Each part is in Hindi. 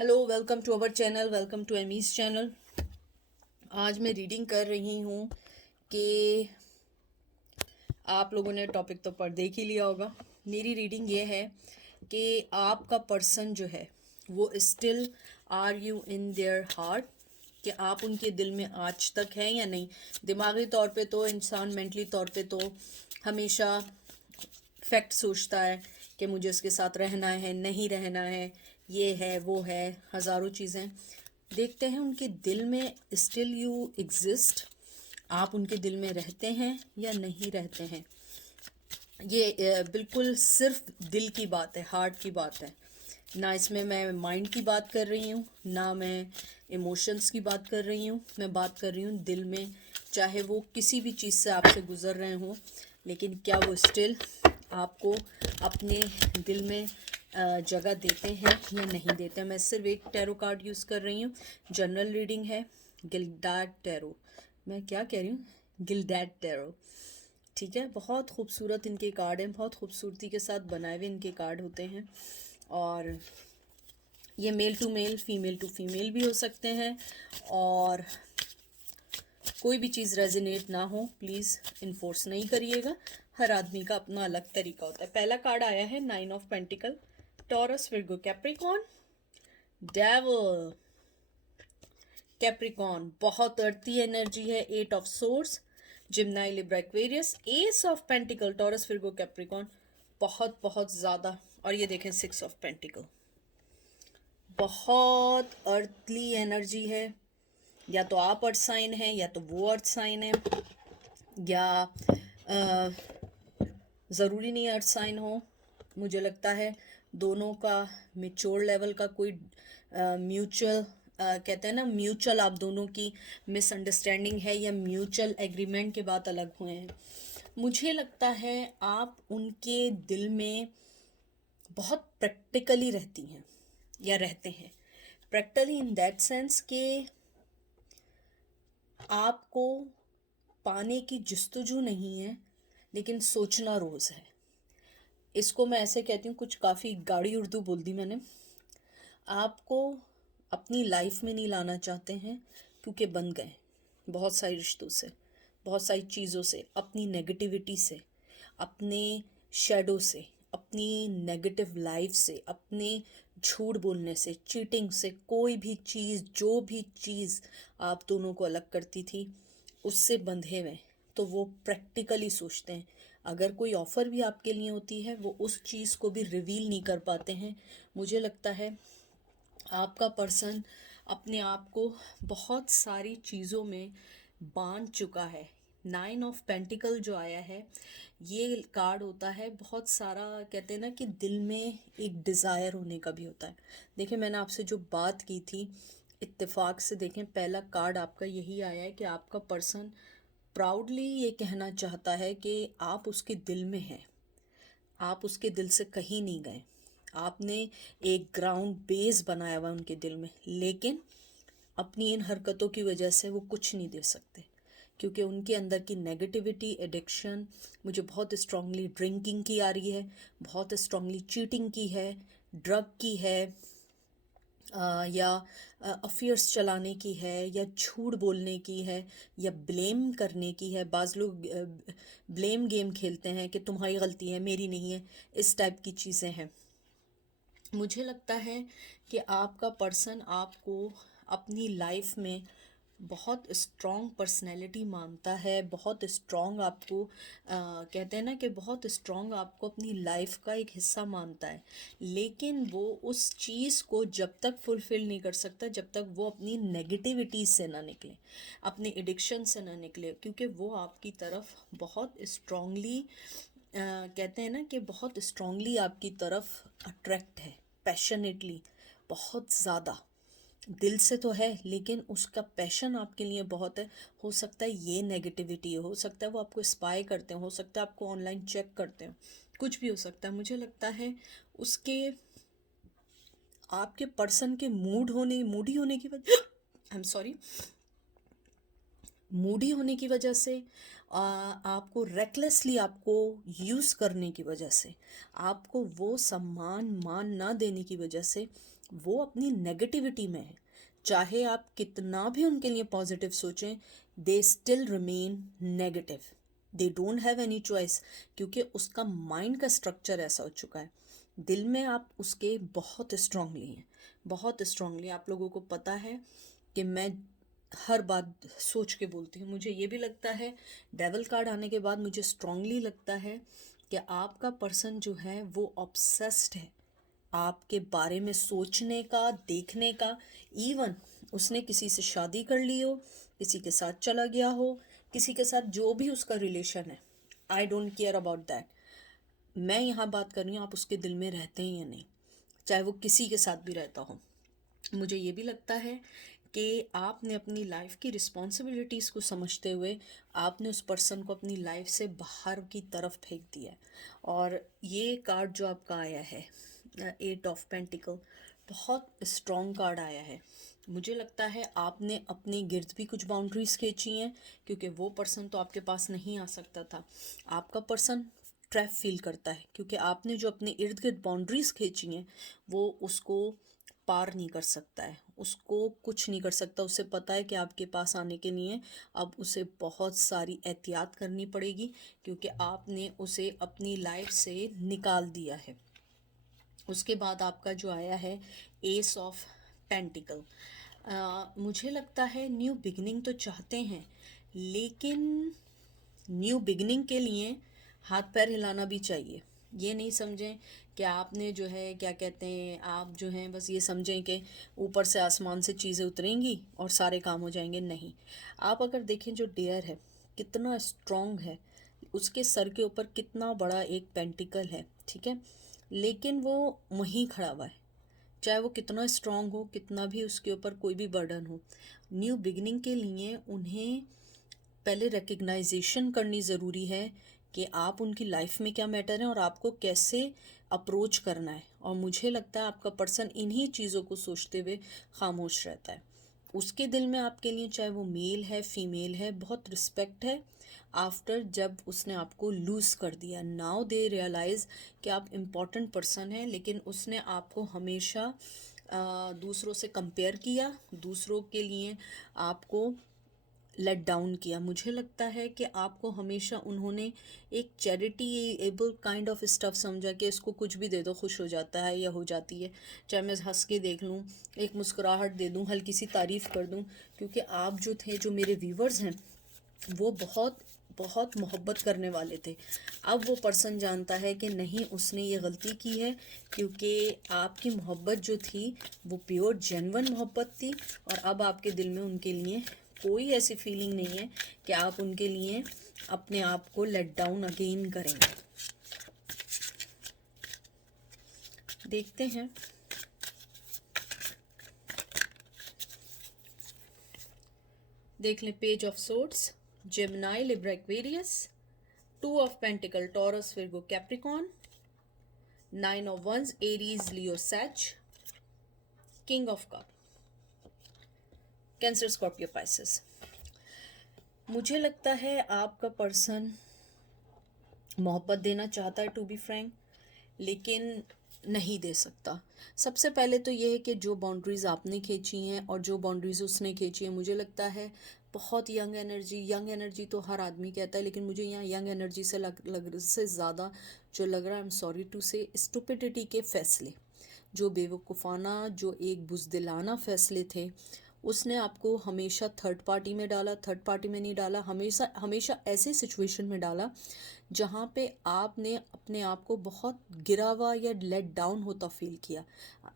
Hello, welcome to our channel, welcome to Amy's channel. आज मैं रीडिंग कर रही हूँ कि आप लोगों ने टॉपिक तो पढ़ देख ही लिया होगा। मेरी रीडिंग ये है कि आपका पर्सन जो है वो still are you in their heart, कि आप उनके दिल में आज तक हैं या नहीं। दिमागी तौर पे तो इंसान मेंटली तौर पे तो हमेशा फैक्ट सोचता है कि मुझे उसके साथ रहना है, नहीं रहना है, ये है वो है, हज़ारों चीज़ें। देखते हैं उनके दिल में स्टिल यू एग्जिस्ट, आप उनके दिल में रहते हैं या नहीं रहते हैं। ये बिल्कुल सिर्फ दिल की बात है, हार्ट की बात है। ना इसमें मैं माइंड की बात कर रही हूँ, ना मैं इमोशंस की बात कर रही हूँ। मैं बात कर रही हूँ दिल में। चाहे वो किसी भी चीज़ से आपसे गुजर रहे हों, लेकिन क्या वो स्टिल आपको अपने दिल में जगह देते हैं या नहीं देते हैं। मैं सिर्फ एक टैरो कार्ड यूज़ कर रही हूँ। जनरल रीडिंग है। गिल्डार्ड टैरो, मैं क्या कह रही हूँ, गिल्डार्ड टैरो। ठीक है, बहुत खूबसूरत इनके कार्ड हैं, बहुत खूबसूरती के साथ बनाए हुए इनके कार्ड होते हैं। और ये male to male, female to female भी हो सकते हैं। और कोई भी चीज़ रेजोनेट ना हो प्लीज़ इन्फोर्स नहीं करिएगा। हर आदमी का अपना अलग तरीका होता है। पहला कार्ड आया है 9 of pentacle, Taurus, Virgo, Capricorn, devil. Capricorn बहुत अर्ती एनर्जी है। 8 of swords, Gemini, Libra, Aquarius, ace of pentacle, Taurus, Virgo, Capricorn, बहुत बहुत ज़्यादा। और ये देखें 6 ऑफ पेंटिकल, बहुत अर्थली एनर्जी है। या तो आप अर्थ साइन है या तो वो अर्थ साइन है, या ज़रूरी नहीं अर्थ साइन हो। मुझे लगता है दोनों का मेच्योर लेवल का कोई म्यूचुअल, कहते हैं ना, म्यूचुअल आप दोनों की मिसअंडरस्टैंडिंग है या म्यूचुअल एग्रीमेंट के बाद अलग हुए हैं। मुझे लगता है आप उनके दिल में बहुत प्रैक्टिकली रहती हैं या रहते हैं। प्रैक्टिकली इन दैट सेंस कि आपको पाने की जस्तजू नहीं है, लेकिन सोचना रोज़ है। इसको मैं ऐसे कहती हूँ, कुछ काफ़ी गाढ़ी उर्दू बोल दी मैंने। आपको अपनी लाइफ में नहीं लाना चाहते हैं क्योंकि बन गए बहुत सारे रिश्तों से, बहुत सारी चीज़ों से, अपनी नेगेटिविटी से, अपने शेडो से, अपनी नेगेटिव लाइफ से, अपने झूठ बोलने से, चीटिंग से। कोई भी चीज़, जो भी चीज़ आप दोनों को अलग करती थी, उससे बंधे हुए। तो वो प्रैक्टिकली सोचते हैं। अगर कोई ऑफ़र भी आपके लिए होती है, वो उस चीज़ को भी रिवील नहीं कर पाते हैं। मुझे लगता है आपका पर्सन अपने आप को बहुत सारी चीज़ों में बांध चुका है। 9 ऑफ पेंटिकल जो आया है, ये कार्ड होता है बहुत सारा, कहते हैं ना कि दिल में एक डिज़ायर होने का भी होता है। देखिए, मैंने आपसे जो बात की थी, इत्तेफाक से देखें पहला कार्ड आपका यही आया है कि आपका पर्सन प्राउडली ये कहना चाहता है कि आप उसके दिल में हैं, आप उसके दिल से कहीं नहीं गए। आपने एक ग्राउंड बेस बनाया हुआ उनके दिल में, लेकिन अपनी इन हरकतों की वजह से वो कुछ नहीं दे सकते, क्योंकि उनके अंदर की नेगेटिविटी, एडिक्शन मुझे बहुत स्ट्रांगली ड्रिंकिंग की आ रही है, बहुत स्ट्रांगली चीटिंग की है, ड्रग की है, या अफेयर्स चलाने की है, या झूठ बोलने की है, या ब्लेम करने की है। बाज़ लोग ब्लेम गेम खेलते हैं कि तुम्हारी गलती है, मेरी नहीं है, इस टाइप की चीज़ें हैं। मुझे लगता है कि आपका पर्सन आपको अपनी लाइफ में बहुत स्ट्रॉन्ग पर्सनैलिटी मानता है, बहुत स्ट्रॉन्ग आपको कहते हैं ना कि बहुत स्ट्रॉन्ग आपको अपनी लाइफ का एक हिस्सा मानता है। लेकिन वो उस चीज़ को जब तक फुलफ़िल नहीं कर सकता जब तक वो अपनी नेगेटिविटी से ना निकले, अपने एडिक्शन से ना निकले, क्योंकि वो आपकी तरफ बहुत स्ट्रॉन्गली कहते हैं ना कि बहुत स्ट्रॉन्गली आपकी तरफ अट्रैक्ट है, पैशनेटली, बहुत ज़्यादा। दिल से तो है, लेकिन उसका पैशन आपके लिए बहुत है। हो सकता है ये नेगेटिविटी हो सकता है वो आपको स्पाई करते हो सकता है आपको ऑनलाइन चेक करते हो, कुछ भी हो सकता है। मुझे लगता है उसके, आपके पर्सन के मूडी होने की वजह आई एम सॉरी, मूडी होने की वजह से, आपको रेकलेसली आपको यूज़ करने की वजह से, आपको वो सम्मान मान ना देने की वजह से वो अपनी नेगेटिविटी में है। चाहे आप कितना भी उनके लिए पॉजिटिव सोचें, they still remain negative. They don't have any choice, क्योंकि उसका माइंड का स्ट्रक्चर ऐसा हो चुका है। दिल में आप उसके बहुत स्ट्रांगली हैं, बहुत स्ट्रांगली। आप लोगों को पता है कि मैं हर बात सोच के बोलती हूँ। मुझे ये भी लगता है, डेविल कार्ड आने के बाद मुझे स्ट्रांगली लगता है कि आपका पर्सन जो है वो ऑब्सेस्ड है आपके बारे में सोचने का, देखने का। इवन उसने किसी से शादी कर ली हो, किसी के साथ चला गया हो, किसी के साथ जो भी उसका रिलेशन है, I don't care about that. मैं यहाँ बात कर रही हूँ आप उसके दिल में रहते हैं या नहीं, चाहे वो किसी के साथ भी रहता हो। मुझे ये भी लगता है कि आपने अपनी लाइफ की रिस्पॉन्सिबिलिटीज़ को समझते हुए आपने उस पर्सन को अपनी लाइफ से बाहर की तरफ फेंक दिया है। और ये कार्ड जो आपका आया है, 8 ऑफ पेंटिकल, बहुत स्ट्रॉन्ग कार्ड आया है। मुझे लगता है आपने अपने गिर्द भी कुछ बाउंड्रीज खींची हैं, क्योंकि वो पर्सन तो आपके पास नहीं आ सकता था। आपका पर्सन ट्रैप फील करता है, क्योंकि आपने जो अपने इर्द गिर्द बाउंड्रीज खींची हैं वो उसको पार नहीं कर सकता है, उसको कुछ नहीं कर सकता। उसे पता है कि आपके पास आने के लिए अब उसे बहुत सारी एहतियात करनी पड़ेगी, क्योंकि आपने उसे अपनी लाइफ से निकाल दिया है। उसके बाद आपका जो आया है एस ऑफ पेंटिकल, मुझे लगता है न्यू बिगनिंग तो चाहते हैं, लेकिन न्यू बिगनिंग के लिए हाथ पैर हिलाना भी चाहिए। ये नहीं समझें कि आपने जो है क्या कहते हैं, आप जो हैं बस ये समझें कि ऊपर से आसमान से चीज़ें उतरेंगी और सारे काम हो जाएंगे। नहीं, आप अगर देखें जो डियर है कितना स्ट्रॉन्ग है, उसके सर के ऊपर कितना बड़ा एक पेंटिकल है, ठीक है, लेकिन वो वहीं खड़ा हुआ है। चाहे वो कितना स्ट्रांग हो, कितना भी उसके ऊपर कोई भी बर्डन हो, न्यू बिगनिंग के लिए उन्हें पहले रिकग्नाइजेशन करनी ज़रूरी है कि आप उनकी लाइफ में क्या मैटर है और आपको कैसे अप्रोच करना है। और मुझे लगता है आपका पर्सन इन्हीं चीज़ों को सोचते हुए खामोश रहता है। उसके दिल में आपके लिए, चाहे वो मेल है फीमेल है, बहुत रिस्पेक्ट है। आफ्टर जब उसने आपको लूज़ कर दिया, नाउ दे रियलाइज़ कि आप इम्पॉर्टेंट पर्सन हैं, लेकिन उसने आपको हमेशा दूसरों से कंपेयर किया, दूसरों के लिए आपको लेट डाउन किया। मुझे लगता है कि आपको हमेशा उन्होंने एक charity able kind of stuff समझा कि इसको कुछ भी दे दो खुश हो जाता है या हो जाती है। चाहे मैं हंस के देख लूँ, एक मुस्कुराहट दे दूँ, हल्की सी तारीफ़ कर दूँ, क्योंकि आप जो थे, जो मेरे व्यूवर्स हैं, वो बहुत बहुत मोहब्बत करने वाले थे। अब वो पर्सन जानता है कि नहीं, उसने ये गलती की है, क्योंकि आपकी मोहब्बत जो थी वो प्योर जेन्युइन मोहब्बत थी। और अब आपके दिल में उनके लिए कोई ऐसी फीलिंग नहीं है कि आप उनके लिए अपने आप को लेट डाउन अगेन करेंगे। देखते हैं। देख लें, page of swords, Gemini, Libra, Aquarius, 2 of pentacle, Taurus, Virgo, Capricorn, 9 of wands, Aries, Leo, Sag, king of cup, Cancer, Scorpio, Pisces. मुझे लगता है आपका पर्सन मोहब्बत देना चाहता है, टू बी फ्रैंक, लेकिन नहीं दे सकता। सबसे पहले तो ये है कि जो बाउंड्रीज़ आपने खींची हैं और जो बाउंड्रीज़ उसने खींची हैं, मुझे लगता है बहुत यंग एनर्जी तो हर आदमी कहता है, लेकिन मुझे यहाँ यंग एनर्जी से ज़्यादा जो लग रहा है, आई एम सॉरी टू से, स्टुपिडिटी के फैसले, जो बेवकूफ़ाना, जो एक बुज़दिलाना फ़ैसले थे, उसने आपको हमेशा थर्ड पार्टी में डाला। थर्ड पार्टी में नहीं डाला, हमेशा हमेशा ऐसे सिचुएशन में डाला जहाँ पे आपने अपने आप को बहुत गिरा हुआ या लेट डाउन होता फील किया।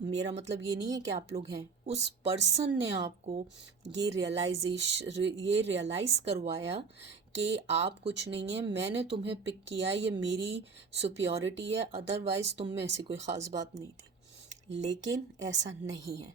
मेरा मतलब ये नहीं है कि आप लोग हैं, उस पर्सन ने आपको ये रियलाइज़ करवाया कि आप कुछ नहीं है, मैंने तुम्हें पिक किया है, ये मेरी सुपियोरिटी है, अदरवाइज़ तुम में ऐसी कोई ख़ास बात नहीं थी। लेकिन ऐसा नहीं है,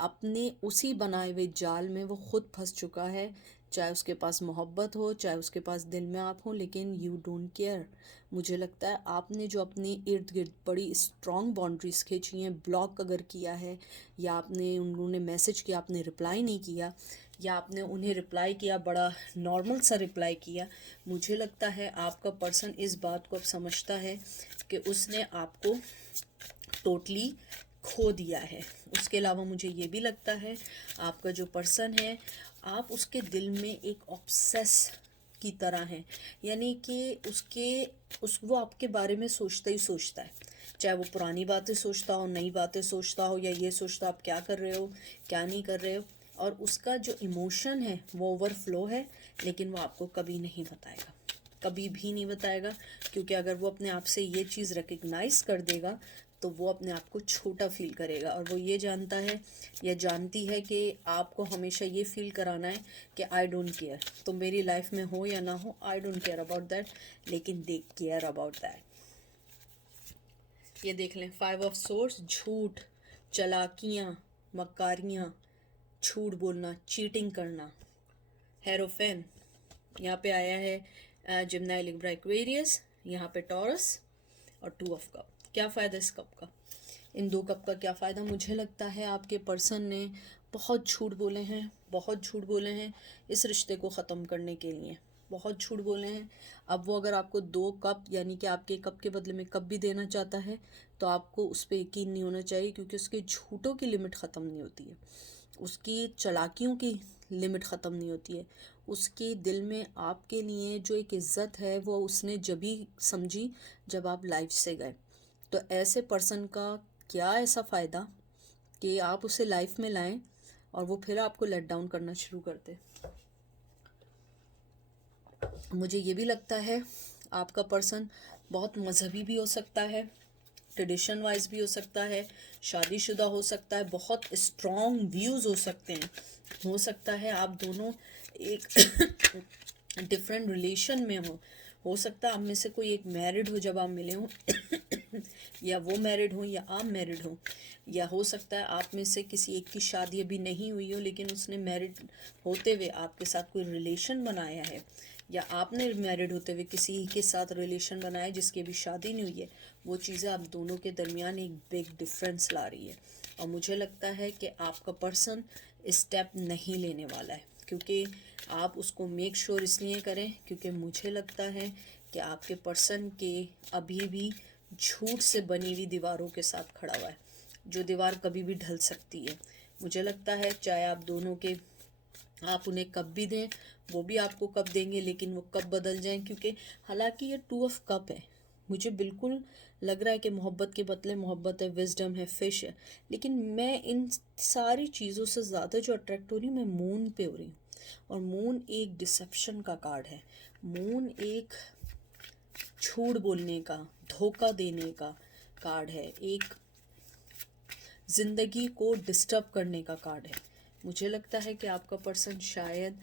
अपने उसी बनाए हुए जाल में वो खुद फंस चुका है। चाहे उसके पास मोहब्बत हो, चाहे उसके पास दिल में आप हो, लेकिन यू डोंट केयर। मुझे लगता है आपने जो अपने इर्द गिर्द बड़ी स्ट्रॉन्ग बाउंड्रीज़ खींची हैं, ब्लॉक अगर किया है, या आपने उन्होंने मैसेज किया, आपने रिप्लाई नहीं किया, या आपने उन्हें रिप्लाई किया, बड़ा नॉर्मल सा रिप्लाई किया, मुझे लगता है आपका पर्सन इस बात को अब समझता है कि उसने आपको टोटली खो दिया है। उसके अलावा मुझे ये भी लगता है आपका जो पर्सन है, आप उसके दिल में एक ऑब्सेस की तरह हैं, यानी कि वो आपके बारे में सोचता ही सोचता है, चाहे वो पुरानी बातें सोचता हो, नई बातें सोचता हो, या ये सोचता हो आप क्या कर रहे हो, क्या नहीं कर रहे हो। और उसका जो इमोशन है वो ओवरफ्लो है, लेकिन वो आपको कभी नहीं बताएगा, कभी भी नहीं बताएगा, क्योंकि अगर वो अपने आप से ये चीज़ रिकग्नाइज कर देगा तो वो अपने आप को छोटा फील करेगा, और वो ये जानता है या जानती है कि आपको हमेशा ये फील कराना है कि आई डोंट केयर, तुम मेरी लाइफ में हो या ना हो, I don't care about that, लेकिन दे केयर अबाउट दैट। ये देख लें, 5 ऑफ सोर्स, झूठ, चालाकियाँ, मक्कारियाँ, झूठ बोलना, चीटिंग करना। हेरोफेन यहाँ पे आया है, जिम्नाई, लिब्रा, एक्वेरियस, यहाँ पे टॉरस, और 2 ऑफ कप। क्या फ़ायदा इस कप का, इन 2 कप का क्या फ़ायदा? मुझे लगता है आपके पर्सन ने बहुत झूठ बोले हैं, बहुत झूठ बोले हैं इस रिश्ते को ख़त्म करने के लिए, बहुत झूठ बोले हैं। अब वो अगर आपको 2 कप, यानी कि आपके कप के बदले में कप भी देना चाहता है, तो आपको उस पर यकीन नहीं होना चाहिए, क्योंकि उसके झूठों की लिमिट ख़त्म नहीं होती है, उसकी चालाकियों की लिमिट ख़त्म नहीं होती है। उसके दिल में आपके लिए जो एक इज़्ज़त है वो उसने जभी समझी जब आप लाइफ से गए। तो ऐसे पर्सन का क्या ऐसा फ़ायदा कि आप उसे लाइफ में लाएं और वो फिर आपको लेट डाउन करना शुरू कर दे। मुझे ये भी लगता है आपका पर्सन बहुत मजहबी भी हो सकता है, ट्रेडिशन वाइज भी हो सकता है, शादीशुदा हो सकता है, बहुत स्ट्रॉन्ग व्यूज़ हो सकते हैं, हो सकता है आप दोनों एक डिफरेंट रिलेशन में हो सकता है आप में से कोई एक मैरिड हो जब आप मिले हों या वो मैरिड हो या आप मैरिड हो, या हो सकता है आप में से किसी एक की शादी अभी नहीं हुई हो लेकिन उसने मैरिड होते हुए आपके साथ कोई रिलेशन बनाया है, या आपने मैरिड होते हुए किसी के साथ रिलेशन बनाया जिसकी अभी शादी नहीं हुई है। वो चीज़ें आप दोनों के दरमियान एक बिग डिफरेंस ला रही है, और मुझे लगता है कि आपका पर्सन स्टेप नहीं लेने वाला है, क्योंकि आप उसको मेक श्योर इसलिए करें क्योंकि मुझे लगता है कि आपके पर्सन के अभी भी झूठ से बनी हुई दीवारों के साथ खड़ा हुआ है, जो दीवार कभी भी ढल सकती है। मुझे लगता है चाहे आप दोनों के, आप उन्हें कब भी दें वो भी आपको कब देंगे, लेकिन वो कब बदल जाएं, क्योंकि हालांकि ये 2 ऑफ कप है, मुझे बिल्कुल लग रहा है कि मोहब्बत के बदले मोहब्बत है, विजडम है, फिश है, लेकिन मैं इन सारी चीज़ों से ज़्यादा जो अट्रैक्ट हो रही हूँ मैं मून पे हो रही हूँ, और मून एक डिसेप्शन का कार्ड है, मून एक झूठ बोलने का, धोखा देने का कार्ड है, एक ज़िंदगी को डिस्टर्ब करने का कार्ड है। मुझे लगता है कि आपका पर्सन शायद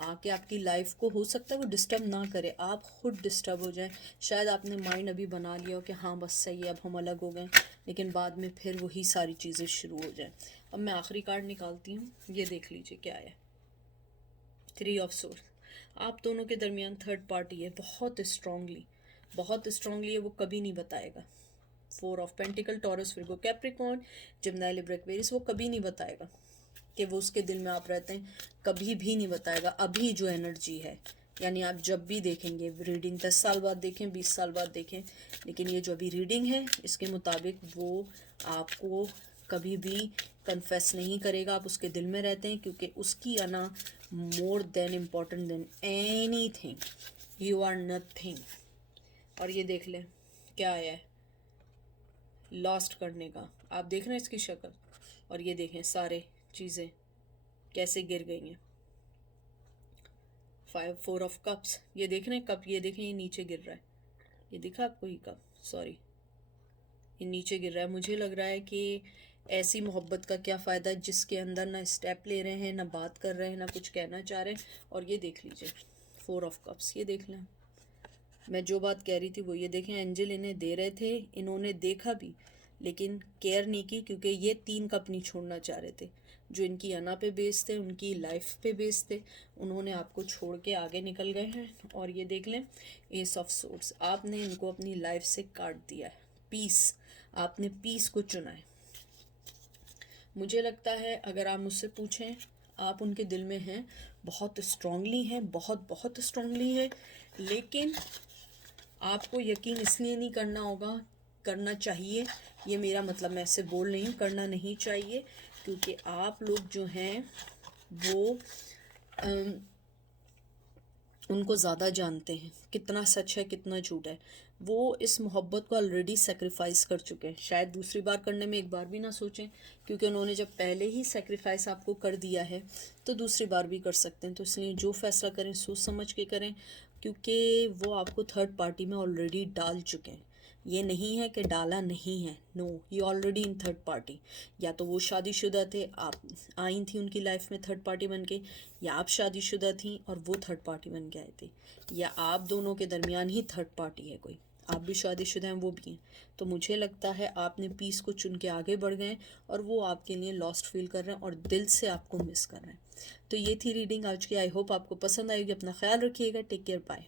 आके आपकी लाइफ को, हो सकता है वो डिस्टर्ब ना करे, आप खुद डिस्टर्ब हो जाएं, शायद आपने माइंड अभी बना लिया हो कि हाँ बस सही है अब हम अलग हो गए, लेकिन बाद में फिर वही सारी चीज़ें शुरू हो जाएं। अब मैं आखिरी कार्ड निकालती हूँ, ये देख लीजिए क्या है, 3 ऑफ सोर्स। आप दोनों के दरमियान थर्ड पार्टी है, बहुत स्ट्रांगली है, वो कभी नहीं बताएगा। 4 of pentacle, Taurus, Virgo, Capricorn, Gemini, Libra, Aquarius, वो कभी नहीं बताएगा कि वो उसके दिल में आप रहते हैं, कभी भी नहीं बताएगा। अभी जो एनर्जी है, यानी आप जब भी देखेंगे रीडिंग, 10 साल बाद देखें, 20 साल बाद देखें, लेकिन ये जो अभी रीडिंग है इसके मुताबिक वो आपको कभी भी कन्फेस नहीं करेगा आप उसके दिल में रहते हैं, क्योंकि उसकी अना more than important than anything, you are nothing. और ये देख लें क्या आया है, लॉस्ट करने का, आप देख रहे हैं इसकी शक्ल, और ये देखें सारे चीज़ें कैसे गिर गई हैं। 4 ऑफ कप्स, ये देख रहे हैं कप, ये देखें ये नीचे गिर रहा है, ये दिखा आपको, ही कप, सॉरी ये नीचे गिर रहा है। मुझे लग रहा है कि ऐसी मोहब्बत का क्या फ़ायदा जिसके अंदर ना स्टेप ले रहे हैं, ना बात कर रहे हैं, ना कुछ कहना चाह रहे हैं। और ये देख लीजिए 4 ऑफ कप्स, ये देख लें, मैं जो बात कह रही थी वो ये देखें, एंजल इन्हें दे रहे थे, इन्होंने देखा भी लेकिन केयर नहीं की, क्योंकि ये 3 कप नहीं छोड़ना चाह रहे थे, जो इनकी अना पे बेस थे, उनकी लाइफ पे बेस थे, उन्होंने आपको छोड़ के आगे निकल गए हैं। और ये देख लें एस ऑफ सोर्ड्स, आपने इनको अपनी लाइफ से काट दिया है, पीस, आपने पीस को चुना है। मुझे लगता है अगर आप मुझसे पूछें, आप उनके दिल में हैं, बहुत स्ट्रांगली हैं, बहुत स्ट्रांगली है, लेकिन आपको यकीन इसलिए नहीं करना होगा करना चाहिए, ये मेरा मतलब मैं ऐसे बोल रही हूँ, करना नहीं चाहिए, क्योंकि आप लोग जो हैं वो उनको ज़्यादा जानते हैं, कितना सच है कितना झूठ है। वो इस मोहब्बत को ऑलरेडी सेक्रीफाइस कर चुके हैं, शायद दूसरी बार करने में एक बार भी ना सोचें, क्योंकि उन्होंने जब पहले ही सेक्रीफाइस आपको कर दिया है तो दूसरी बार भी कर सकते हैं। तो इसलिए जो फैसला करें सोच समझ के करें, क्योंकि वो आपको थर्ड पार्टी में ऑलरेडी डाल चुके हैं। ये नहीं है कि डाला नहीं है, नो, ये ऑलरेडी इन थर्ड पार्टी। या तो वो शादीशुदा थे, आप आई थी उनकी लाइफ में थर्ड पार्टी बन के, या आप शादीशुदा थी और वो थर्ड पार्टी बन के आए थे, या आप दोनों के दरमियान ही थर्ड पार्टी है कोई, आप भी शादीशुदा हैं वो भी हैं। तो मुझे लगता है आपने पीस को चुन के आगे बढ़ गए और वो आपके लिए लॉस्ट फील कर रहे हैं और दिल से आपको मिस कर रहे हैं। तो ये थी रीडिंग आज की। आई होप आपको पसंद आएगी। अपना ख्याल रखिएगा। Take care, bye.